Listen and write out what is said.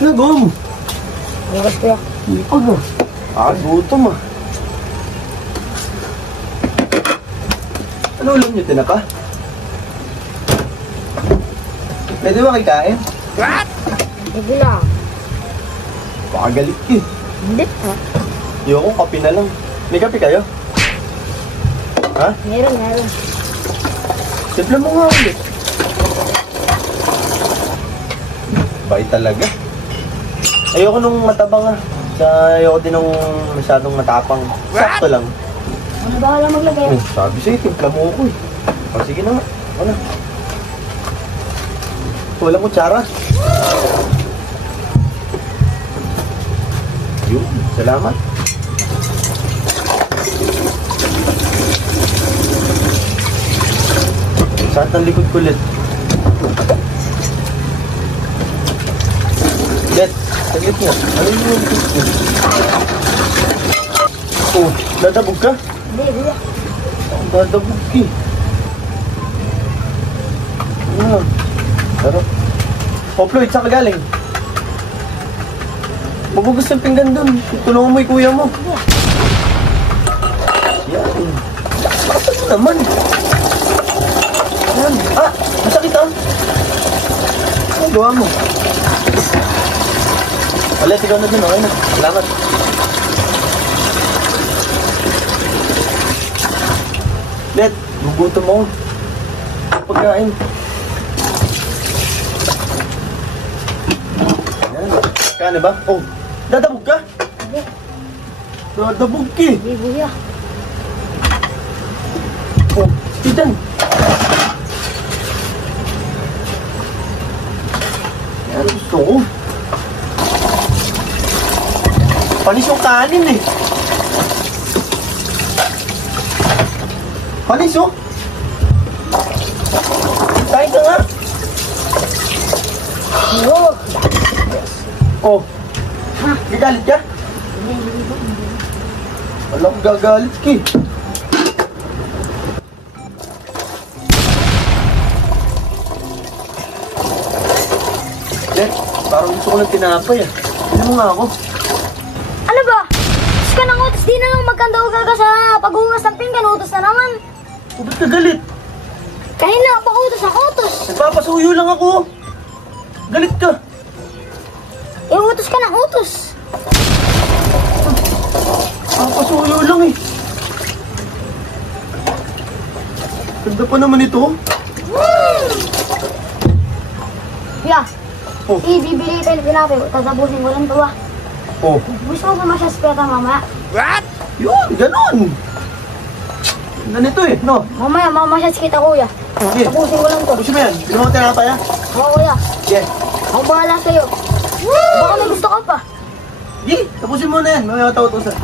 Nagawa mo? Bukas kuya. Ipag mo. Gutom ah. Ano ulam niyo, tinapa? Pwede ba kikain? What? Sige lang. Baka galit ka eh. Hindi ha? Ayoko, kape na lang. May kape kayo? Ha? Meron. Simpla mo nga ulit. Bait talaga. Ayoko nung matabang ah. Ayoko din nung masyadong matapang. Sakto lang. Ano ba lang maglagay? Sabi sa'yo, timpla mo ako eh. Sige na nga. Wala. Walang kutsara. Yun, salamat. Saan ang likod ko ulit? Let, saglit mo. Ano yung likod ko? Oh, dadabog ka? Hindi, kuya. Dadabog ka eh. Ano? Sarap. Oh, Floyd, saan ka galing? Magugus ng pinggan dun. Tulungan mo yung kuya mo. Yan. Bakit mo naman? Yan. Masakit ah. Ano gawa mo? Alet, ikaw na dun. Okay na. Salamat. Let, magutom mo. Pagkain. Yan. Kaya ba? Oh, dadabog ka? Hindi. Dadabog ka eh. Hindi, kuya. Oh, titan. Yan, gusto ko. Panis yung kanin eh. Panis oh. Kain ka nga. Oo. Oh. Gagalit ka? Wala kong gagalit ka eh. Parang gusto ko ng tinapay ah. Ano mo nga ako? Ano ba? Gusto ka nang utos. Di na naman magkandahugal ka sa paghugas ng pinggan. Utos na naman. O ba't ka galit? Kanina pa utos ako utos. Nagpapasuyo lang ako. Galit ka. Utos ka ng utos. Nagpapasuyo lang eh. Ganda pa naman ito. Kuya. Oh. Ibibili tayo ng tinapay. Tatapusin ko lang ito ah. Oh. Gusto ko ba masyaspetan mamaya? What? Yun, ganun. Ganito eh, no? Mamaya, mamasyas kita kuya. Okay. Tapusin ko lang ito. Gusto mo yan? Gusto mo tinapay ah? Oo kuya. Yeah. Ako bahala sa'yo. Baka may gusto ka pa. Tapusin mo na yan. Mamaya matawag-usap.